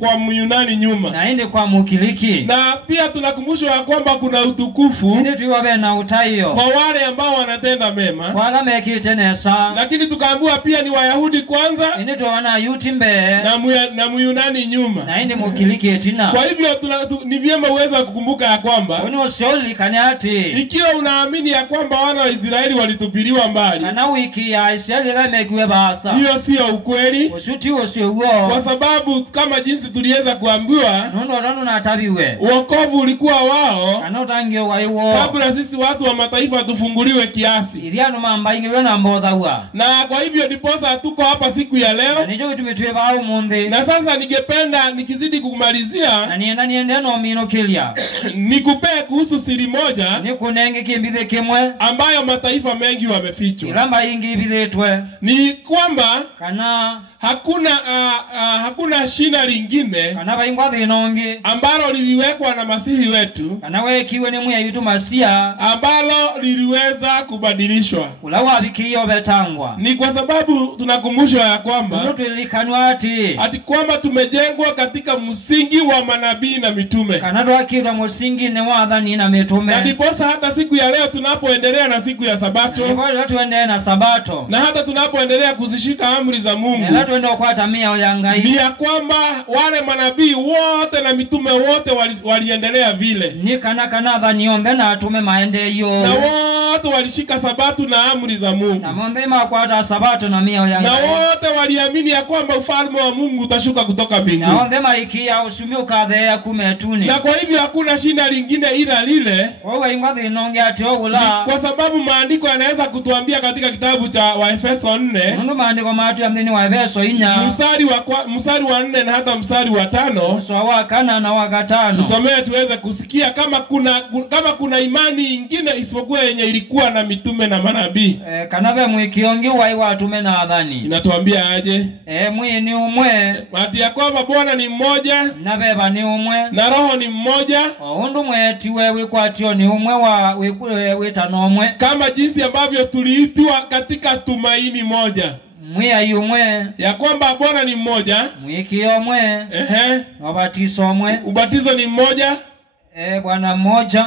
kwa Myunani nyuma. Na indi kwa Mukiliki. Na pia tunakumbushwa kwamba kuna utukufu. Indi tuiwabe na utayo. Kwa wale ambao wanatenda mema. Kwa alame kitenesa. Lakini tukaambiwa pia ni Wayahudi kwanza. Indi tuwana Yutimbe. Na Myunani nyuma. Na indi Mukiliki etina. Kwa hivyo ni vyema uweza kukumbuka ya kwamba. Uni usioli kaniati. Ikiwa unaamini ya kwamba wana wa Israeli walitupiliwa mbali. Kana wiki ya Israeli lamegwe basa. Hiyo sio ukweli. Usuti usio uo. Kwa sababu kama jinsi tuliweza kuambiwa. Nondo na tabiwe. Wokovu ulikuwa wao. Kana utangio wa iwo. Kabla sisi watu wa mataifa tufunguliwe kiasi. Iliano mamba ingiwe na mbodha ua. Na kwa hivyo ndiposa tuko hapa siku ya leo. Nijo tumetue bao munde. Na sasa ningependa nikizidi kumalizia. Na niende no mino kilia. Nikupee kuhusu siri moja. Nikunenge kimbithe kimwe. Ambayo mataifa mengi wamefichwa. Ilamba ingi ibithitwe. Ni kwamba kana hakuna shina lingine kana baingwa thinongi ambalo liliwekwa na Masihi wetu kana wekiwe ni muya yitu Masia ambalo liliweza kubadilishwa. Ulawa bikiyo betangwa. Ni kwa sababu tunakumbushwa ya kwamba ati kwamba tumejengwa katika msingi wa manabii na mitume. Kana twakirwa msingi ne wathani na mitume. Na ndiposa hata siku ya leo tunapoendelea na siku ya Sabato. Ndipo tuendelee na Sabato. Na hata tunapoendelea kuzishika amri za Mungu. Na tuende kwa tamia ya ngai. Ni ya kwamba wale manabii wote na mitume wote waliendelea vile. Ni kana dhani onde na atume maendeleo. Na wote walishika Sabato na amri za Mungu. Na mondema kwa hata Sabato na mia ya ngai. Na wote waliamini ya kwamba ufalme wa Mungu utashuka kutoka mbinguni. Na ondema ikia usumio kadhea kumetuni. Na kwa hivyo hakuna shina lingine ila lile. Wewe ingwadhi inonge atioula. Kwa sababu maandiko yanaweza kutuambia katika kitabu cha Waefeso 4. Mundu maandiko matu yandini wa Efeso 4. Mstari wa 4 na hata mstari wa 5. Mstari wa 4 na wa 5. Tusomee tuweze kusikia kama kuna imani nyingine isipokuwa yenye ilikuwa na mitume na manabii. kanabe mwikiongi wai watume na adhani. Inatuambia aje? Mwi ni umwe. Ati ya kwamba Bwana ni mmoja. Na beba ni umwe. Na Roho ni mmoja. Undu mweti wewe kwatio ni umwe wa wetano umwe. Kama jinsi ambavyo tuliitwa katika tumaini moja. Mwi ayumwe. Ya kwamba Bwana ni mmoja. Mwiki omwe. Ubatizo omwe. Ubatizo ni mmoja. Bwana mmoja.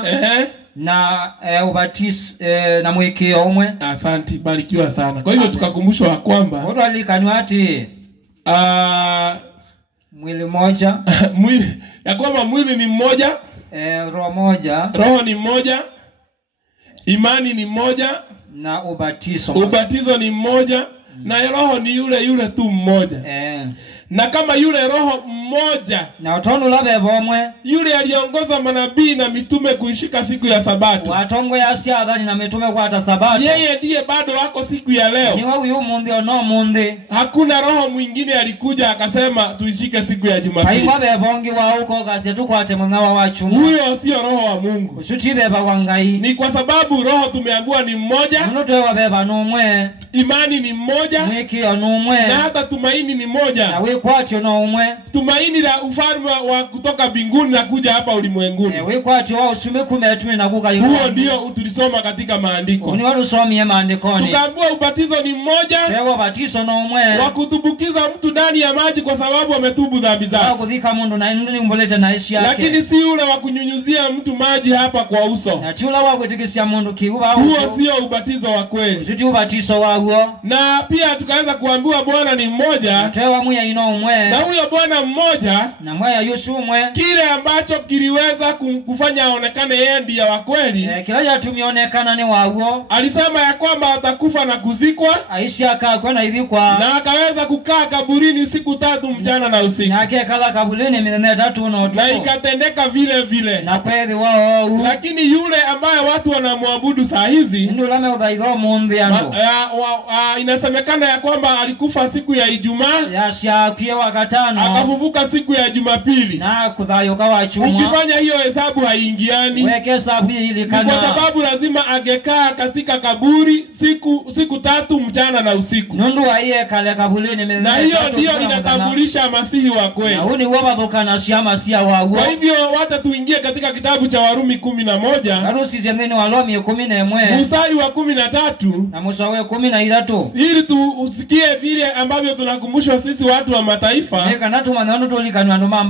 Na ubatizo na mwiki omwe. Asante, barikiwa sana. Kwa hivyo tukakumbushwa kwamba watu alikanwa ati mwili moja. Mwili ya kwamba mwili ni mmoja, roho moja. Roho ni mmoja, imani ni mmoja, na ubatizo ni mmoja, na Roho ni yule tu mmoja. Na kama yule Roho mmoja na utondo labe bomwe, yule aliongoza manabii na mitume kuishika siku ya Sabato, watongo ya siadhani na mitume kwa hata Sabato, yeye ndiye bado wako siku ya leo. Ni wewe mundi ono mundi. Hakuna roho mwingine alikuja akasema tuishike siku ya Jumapili. Haiwa bebongi wa huko kasi tu kwa temangawa wachu. Huyo sio Roho wa Mungu. Ushutibe bawangai. Ni kwa sababu Roho tumeambiwa ni mmoja. Mnuto wa beba numwe. Imani ni mmoja. Mwiki numwe. Na hata tumaini ni moja. Na wekwatio no umwe. Tumaini la ufalme wa kutoka mbinguni na kuja hapa ulimwenguni. Wekwatio wa usume kumetuni na kuka yuko. Huo ndio tulisoma katika maandiko. Uni wadu somi ya maandikoni. Tukaambiwa ubatizo ni mmoja. Tewa batizo no umwe. Wa kutubukiza mtu ndani ya maji kwa sababu ametubu dhambi zake. Wa kudhika mundu na ndani mbolete na ishi yake. Lakini si ule wa kunyunyuzia mtu maji hapa kwa uso. Na chula wa kutikisia mundu kiuba huko. Huo sio ubatizo wa kweli. Sio ubatizo wa huo. Na pia tukaweza kuambiwa Bwana ni mmoja. Tewa muya ino umwe. Na huyo Bwana mmoja na mwaya Yesu umwe. Kile ambacho kiliweza kufanya aonekane yeye ndiye wa kweli. Kila tumionekana ni wa huo. Alisema ya kwamba atakufa na kuzikwa. Aishi akawa na idhikwa. Na akaweza kukaa kaburini siku 3 mchana na usiku. Na akekala kaburini milele 3 na utuko. Na ikatendeka vile vile. Na kweli wao. Lakini yule ambaye watu wanamwabudu saa hizi ndio lame udhaigo mundi ando. Inasemekana ya kwamba alikufa siku ya Ijumaa. Yasha kwa wakatano. Akafufuka siku ya Jumapili. Na kudhayo kawa chuma. Ukifanya hiyo hesabu haingiani. Weke hesabu hili kana. Kwa sababu lazima angekaa katika kaburi siku 3 mchana na usiku. Nundu aiye kale kaburini milele. Na hiyo ndio inatambulisha Masihi wa kweli. Na huni wabadhukana shama sia wa huo. Kwa hivyo hata tuingie katika kitabu cha Warumi 11. Harusi zendeni Warumi 11. Mstari wa 13 na mstari wa 13. Ili tusikie vile ambavyo tunakumbushwa sisi watu wa mataifa.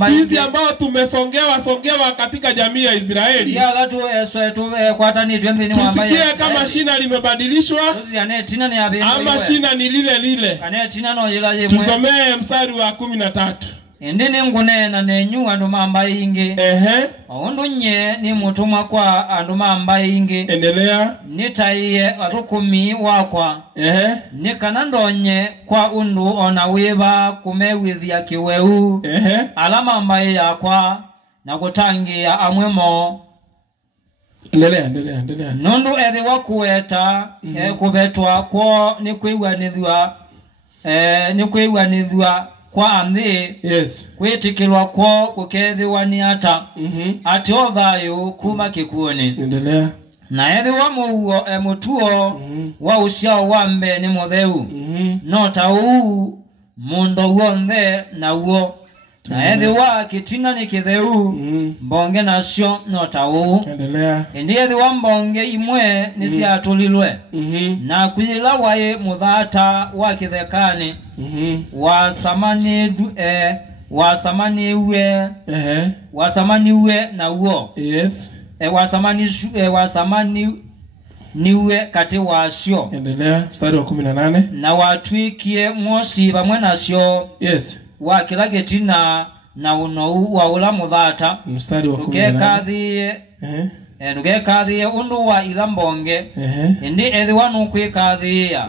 Sisi ambao tumesongewa katika jamii ya Israeli. Tusikie kama shina limebadilishwa ama shina ni lile lile. Tusomee mstari wa 13. Endene ngune na nenyu andu mamba inge. Ondo nye ni mutumwa kwa andu mamba inge. Endelea. Nitaiye athukumi wakwa. Nikanandonye kwa undu ona weba kumewithia kiweu. Alama mbaye yakwa na kutangia amwemo. Endelea. Nundu ethi wakueta kubetwa kwa nikwiwanithwa kwa amthi. Yes. Kwitikilwa kwa kukethiwa ni ata. Ati othayo kuma kikuoni. Endelea. Na ethi wa muo mutuo wa usiao wa mbe ni mutheu. No ta uu mundo wonthe na uo. Na ethi wa kitina ni kitheu. Mbonge nacio no ta uu. Endelea. Endi ethi wa mbonge imwe ni ciatulilwe. Na kwila wae muthata wa kithekani. Wasamaniwe na uo. Yes. Niwe kati wasio. Endelea mstari wa 18. Na watwikie mosi bamwe nasio. Yes. Wa kila ketina na uno wa ula muthata. Mstari wa 18. Ukekathie. Nugekathie undu wa ilambonge. Ndi ethi wanu kwikathia.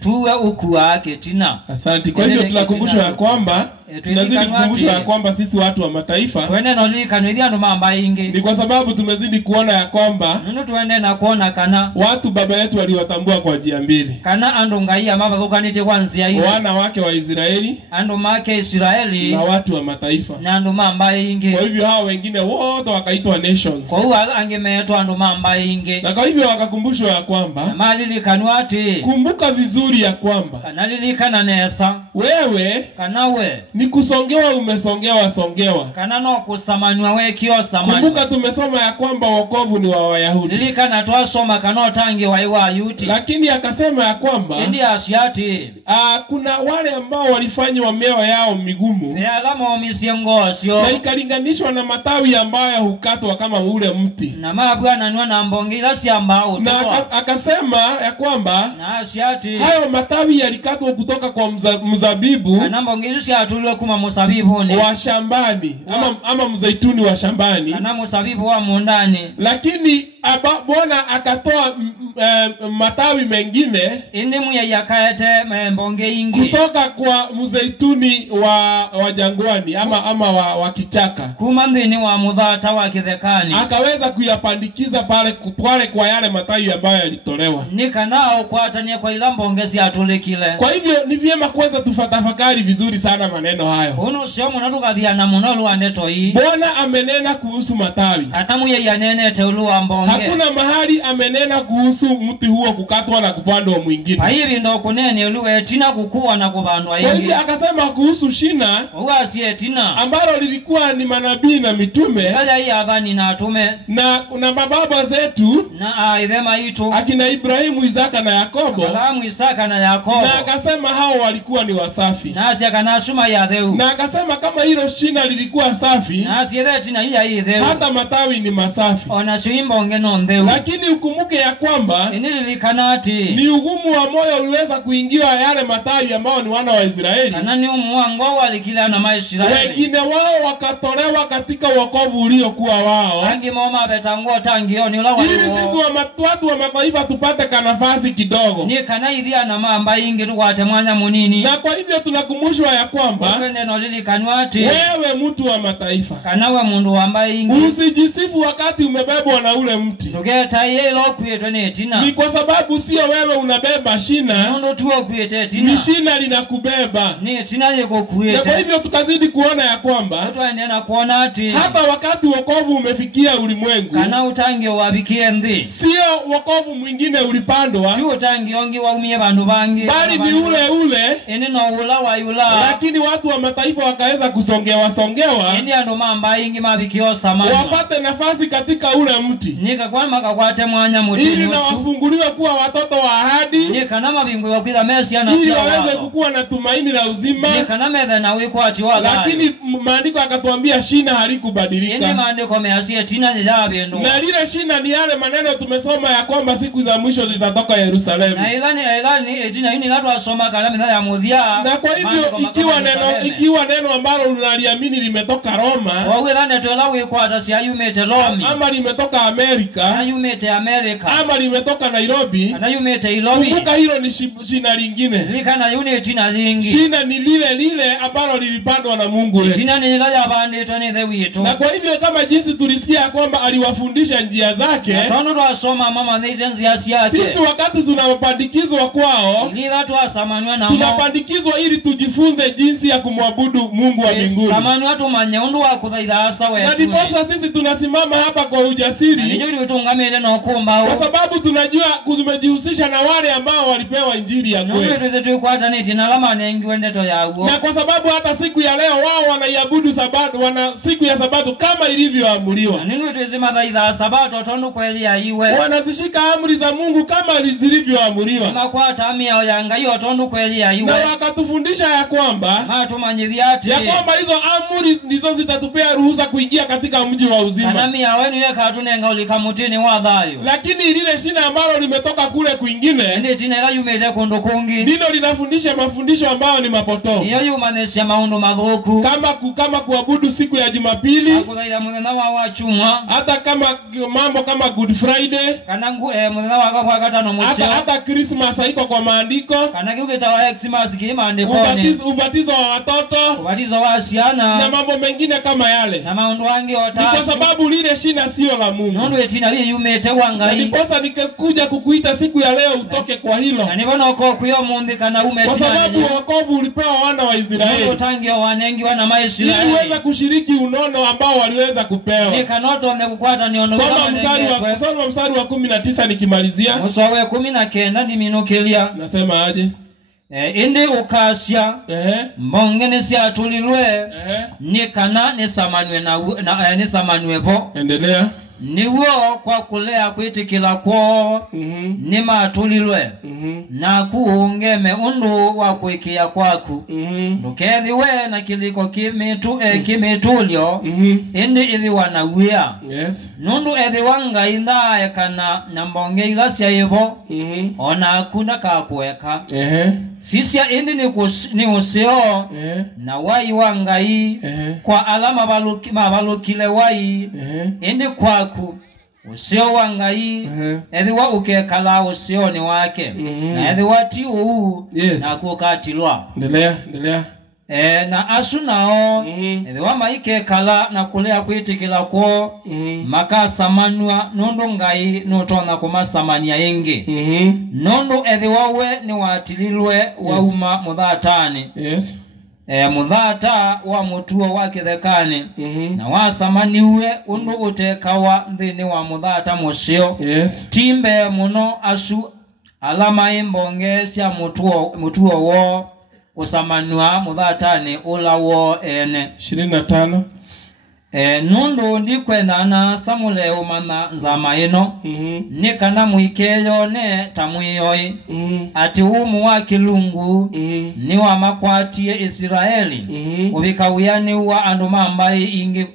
Tuwe ukua ketina. Asante. Kwa hivyo tunakumbushwa ya kwamba tunazidi kukumbushwa ya kwamba sisi watu wa mataifa twende nolikanithia ndo mamba ingi. Ni kwa sababu tumezidi kuona ya kwamba twende na kuona kana watu baba yetu waliwatambua kwa njia mbili. Kana andu ngai amabagukanite kwa njia ile. Wana wake wa Israeli, andu make Israeli, na watu wa mataifa, na andu mamba ingi. Kwa hivyo hao wengine wote wakaitwa nations. Kwa hiyo angemeetwa andu mamba ingi. Na kwa hivyo wakakumbushwa ya kwamba malilikanwati, kumbuka vizuri ya kwamba kanalilikana nesa wewe kanawe ni kusongewa, umesongewa songewa. Kana no kusamanywa we kio samanywa. Kumbuka tumesoma ya kwamba wokovu ni wa Wayahudi. Lilikana twasoma kana tangi wa Ayuti. Lakini akasema ya kwamba ndi asiati kuna wale ambao walifanywa mioyo yao migumu. Ni alama omisiengosyo. Na ikalinganishwa na matawi ambayo hukatwa kama ule mti. Na mabwana nwa na mbongila si ambao. Na akasema ya kwamba na asiati hayo matawi yalikatwa kutoka kwa mzabibu. Na mbongila si atulwe kuma mzabibu ni wa shambani ama mzaituni wa shambani. Na mzabibu wa mundani. Lakini Bwana akatoa matawi mengine indimu ya yakaete mbonge ingi kutoka kwa mzaituni wa jangwani ama wa kichaka. Kumandini wa mudhata wa kithekani. Akaweza kuyapandikiza pale kwa yale matawi ambayo yalitolewa. Nika nao kuatania kwa ila mbonge si atulikile. Kwa hivyo ni vyema kwanza tufatafakari vizuri sana maneno hayo. Uno sio munatukathia na munolu andeto hii. Bwana amenena kuhusu matawi. Atamu ye yanene teulua mbonge. Hakuna mahali amenena kuhusu mti huo kukatwa na kupandwa mwingine. Pa hivi ndo kunene luwe tina kukua na kupandwa ingi. Kwa hivyo akasema kuhusu shina uwasiye tina ambalo lilikuwa ni manabii na mitume. Kaja hii adhani na atume na mababa zetu na aidhema itu akina Ibrahimu, Isaka na Yakobo. Abrahamu, Isaka na Yakobo. Na akasema hao walikuwa ni wasafi. Nasi akanashuma ya dheu. Na akasema kama hilo shina lilikuwa safi, nasi yedheti na hii dheu, hata matawi ni masafi. Ona shuimba ongeno ndeu. Lakini ukumbuke ya kwamba ni ugumu wa moyo uliweza kuingia yale matawi ambao ni wana wa Israeli. Kanani umuango walikila na maishiraeli. Wengine wao wakatolewa katika wokovu uliokuwa wao. Tangi moma betango tangio ni ula ili sisi watu wa mataifa tupate kanafasi kidogo. Ni kana idhia na mamba ingi tukwate mwanya munini. Na kwa hivyo tunakumbushwa ya kwamba wewe mtu wa mataifa, kanawe mundu wamba ingi, usijisifu wakati umebebwa na ule mti. Tugeta yelo kuyetwe netina. Ni kwa sababu sio wewe unabeba shina, mundu tuwa kuyete tina. Ni shina linakubeba. Ni tina yeko kuyete. Na kwa hivyo tukazidi kuona ya kwamba hata wakati wokovu umefikia ulimwengu, kana utangi wabikie ndi, sio wokovu mwingine ulipandwa, sio utangi ongi waumie bandu bangi, bali ni ule eneno ula wa yula. Lakini watu wa mataifa wakaweza kusongewa endi ando mamba ingi mabikio samani wapate nafasi katika ule mti. Nika kwa makakwate mwanya mutini ili na wafunguliwe kuwa watoto wa ahadi. Nika na mabingwe wakwitha mesia na ili waweze kukua na tumaini la uzima. Nika na methe na wiko atiwala. Lakini maandiko akatuambia shina halikubadilika. Endi maandiko measie tina nijabi endo. Na lile shina ni yale maneno tumesoma ya kwamba siku za mwisho zitatoka Yerusalemu. Na ilani ejina hini latu asoma kalami na ya mudhia. Na kwa hivyo ikiwa neno ambalo unaliamini limetoka Roma, wawilane tuelawi kwa atasi ayumete Lomi, ama limetoka Amerika, ayumete Amerika, ama limetoka Nairobi, ayumete Ilomi, kumbuka hilo ni shina lingine. Likana yune tina zingi. Shina ni lile ambalo lilipandwa na Mungu wetu. Shina ni laya bandito ni the witu. Na kwa hivyo kama jinsi tulisikia kwamba aliwafundisha njia zake, tono to asoma mama neizenzi yake. Sisi wakati tunapandikizwa kwao, tunapandikizwa ili tujifunze jinsi ya kumwabudu Mungu wa mbinguni. Na ndiposa sisi tunasimama hapa kwa ujasiri, kwa sababu tunajua tumejihusisha na wale ambao walipewa injili ya kweli. Na kwa sababu hata siku ya leo wao wanaiabudu Sabato, wana siku ya Sabato kama ilivyoamuliwa. Wanazishika amri za Mungu kama zilivyoamuriwa. Na wakatufundisha ya kwamba hizo amri ndizo zitatupea ruhusa kuingia katika mji wa uzima. mutini wa thayo. Lakini lile shina ambalo limetoka kule kwingine ndi tina la yumete kondo kungi ndilo linafundisha mafundisho ambayo ni mapotofu. Niyo yumanesha maundu madhuku kama kuabudu siku ya Jumapili, akudhaida mudhena wa chumwa, hata kama mambo kama Good Friday, kana mudhena wa gatano museo, hata Christmas haiko kwa maandiko, kana kiugeta wa Xmas kimaandiko, ubatizo wa watoto, ubatizo wa asiana na mambo mengine kama yale, na maundu wangi watatu. Kwa sababu lile shina sio la Mungu. Nundu etina hii yumete wangai. Ndiposa nikakuja kukuita siku ya leo utoke kwa hilo. Na nibono uko kuyo mundi kana umetina. Kwa sababu wokovu ulipewa wana wa Israeli. Nundu tangio wanengi wana Maisraeli. Ili uweza kushiriki unono ambao waliweza kupewa. Nikanoto nekukwata ni ono kama soma mstari wa 19 nikimalizia. Musowe 19 ndi minukelia. Nasema aje? Indi ukasya mbongene siya tulilwe nikana nisamanwepo. Endelea. Niwo kwa kulea kwitikila kwa nima tulilwe na kuungeme undu wa kuikia kwaku nukethiwe na kiliko kimitulio indi ithi wanawia nundu ethi wanga indae kana na mbonge ilasya ivo ona akuna kakueka sisya indi ni usio na wai wangai kwa alama mabalukile wai indi kwaku usio wangai ethi wa ukekala usio ni wake na ethi wati na kukatilwa. Endelea. Na asu nao ethi wa maike kala na kulea kwitikila kwa makasamanwa nundu ngai nutona kumasamania ingi nundu ethi wawe ni watililwe wauma muthatani muthata wa mutuo wa kithekani na wasamaniwe undu utekawa nthini wa muthata musio timbe muno asu alama imbonge cia mutuo wo usamanwa muthatani ula wo ene 25 nundu ndikwenda na Samule umana nzama ino nikana mwikeyo ne tamwiyoi ati umu wa kilungu ni wa makwatie Israeli uvikawiyani wa andu mambai ingi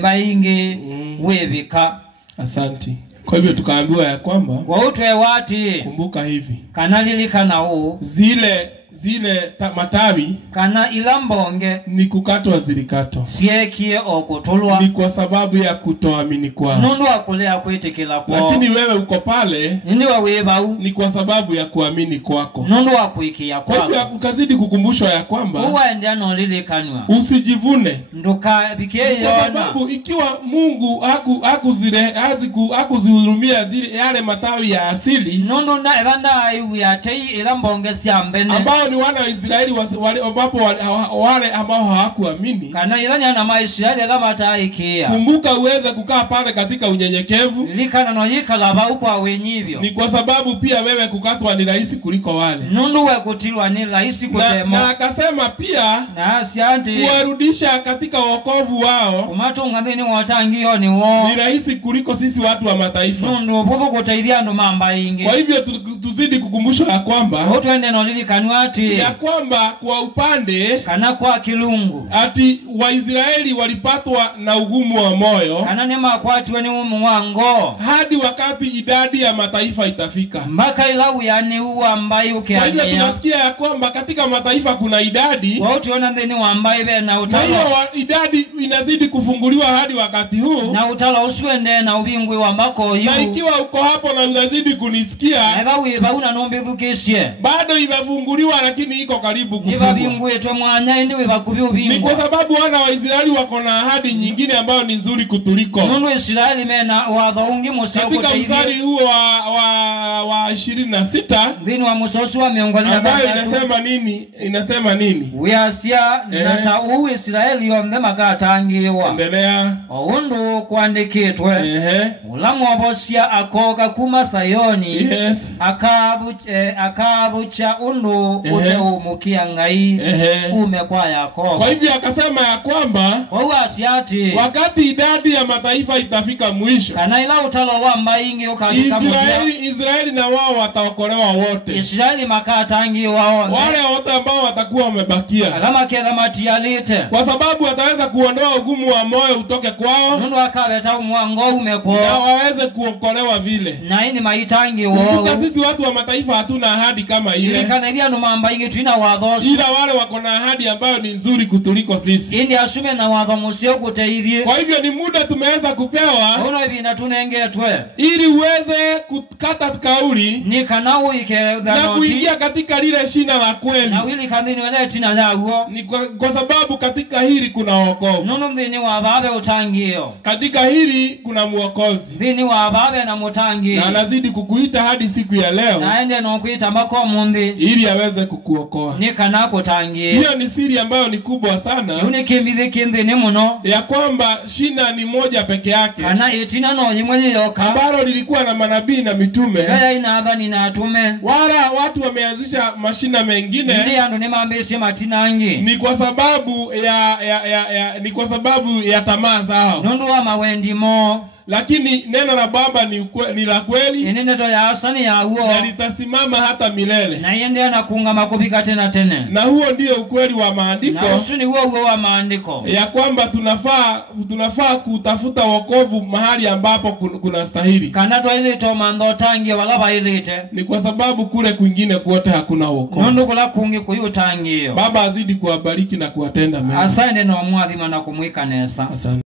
maingi wevika. Asanti. Kwa hivyo tukaambiwa ya kwamba kwa utwe wati kumbuka hivi kanalilika na zile matawi kana ilambonge ni kukatwa zilikato siekie okutulwa ni kwa sababu ya kutoamini kwao nundu akulea kwitikila kwao lakini wewe uko pale nindi wawebau ni kwa sababu ya kuamini kwako nundu akuikia kwako. Kwa hivyo ukazidi kukumbushwa ya kwamba uwaendea nolilikanwa usijivune nduka bikeyo kwa sababu ikiwa Mungu hakuzihurumia zile yale matawi ya asili nundu na evanda ayu ya tei ilambonge siambene ambao ni wana wa Israeli wale ambao hawakuamini kana ilanya na Maisraeli kama taikia. Kumbuka uweze kukaa pale katika unyenyekevu likana no yikalaba uko awenyivyo ni kwa sababu pia wewe kukatwa ni rahisi kuliko wale nundu we kutilwa ni rahisi kutema na akasema pia na asianti kuwarudisha katika wokovu wao kumatunga thini watangio ni wo ni rahisi kuliko sisi watu wa mataifa nundu buthu kutaithia ndo mamba ingi. Kwa hivyo tuzidi kukumbushwa ya kwamba utwende no lilikanwa ati ya kwamba kwa upande kana kwa kilungu ati Waisraeli walipatwa na ugumu wa moyo kana nema kwatwe ni umu wango hadi wakati idadi ya mataifa itafika mpaka ilawu yani uwa ambaye ukeania. Kwa hiyo tunasikia ya kwamba katika mataifa kuna idadi wautiona thini wa ambaye be na utala na hiyo idadi inazidi kufunguliwa hadi wakati huu na utala usiwende na ubingwi wa mbako yu na ikiwa uko hapo na unazidi kunisikia na iwa wiba una nombi dhukishie bado imefunguliwa lakini iko karibu kufungwa. Bingwi etwe mwanya indi wiba kubyubingwa ni kwa sababu wana wa Israeli wako na ahadi nyingine ambayo ni nzuri kutuliko nundu Israeli mena wadhaungi museo katika mstari huo wa 26 dhini wa musosi wa miongoni na ambayo inasema nini wiasia nata uu Israeli yonde magatangiwa. Endelea. Oundu kuandikitwe ulamu wabosia akoga kuma Sayoni akavucha undu ute umukia ngai umekuwa Yakobo. Kwa hivyo akasema ya kwamba kwa asiati wakati idadi ya mataifa itafika mwisho, kana ila utalo wa mbaingi ukafika mwisho, Israeli na wao wataokolewa wote. Israeli makatangi wao wale wote ambao watakuwa wamebakia, alama kedha matialite, kwa sababu wataweza kuondoa ugumu wa moyo utoke kwao, nundu akabeta umwango umekuwa na waweze kuokolewa vile. Na ini maitangi wao, sisi watu wa mataifa hatuna ahadi kama ile. Ilikanalia numamba ingi tuina wadhosu, ila wale wako na ahadi ambayo ni nzuri kutuliko sisi. Indi asume na wadhomusio kuteidhie. Kwa hivyo ni muda tumeweza kupewa, uno ibina tunengetwe, ili uweze kukata kauli ni kanau ike na kuingia katika lile shina la kweli. Na wili kandini wele tina yaguo, ni kwa sababu katika hili kuna wokovu. Nunu mdhini wa babe utangio, katika hili kuna mwokozi. Mdhini wa babe na mutangi, na anazidi kukuita hadi siku ya leo, na ende no kuita mbako mundi, ili aweze kukuokoa. Ni kanako tangi. Hiyo ni siri ambayo ni kubwa sana, yuni kimbithi kindi ni muno, ya kwamba shina ni moja peke yake, kana itina no yimwenye yoka, ambalo lilikuwa na manabii na mitume. Kaya inaadhani na atume, wala watu wameanzisha mashina mengine, ndi andu ni mambishi matinangi, ni kwa sababu ya tamaa zao, nundu wa mawendi mo. Lakini neno la Baba ni la kweli, neto ya asani ya huo, na litasimama hata milele, na yende na kunga makubika tena tene. Na huo ndio ukweli wa maandiko, na usuni huo wa maandiko, ya kwamba tunafaa kutafuta wokovu mahali ambapo kuna stahili. Kanato ile to mando tangi wala ba ilite, ni kwa sababu kule kwingine kwote hakuna wokovu. Nundu kula kungi kuyutangi. Baba azidi kuwabariki na kuwatenda mema. Asante no mwadhima na kumwika nesa. Asante.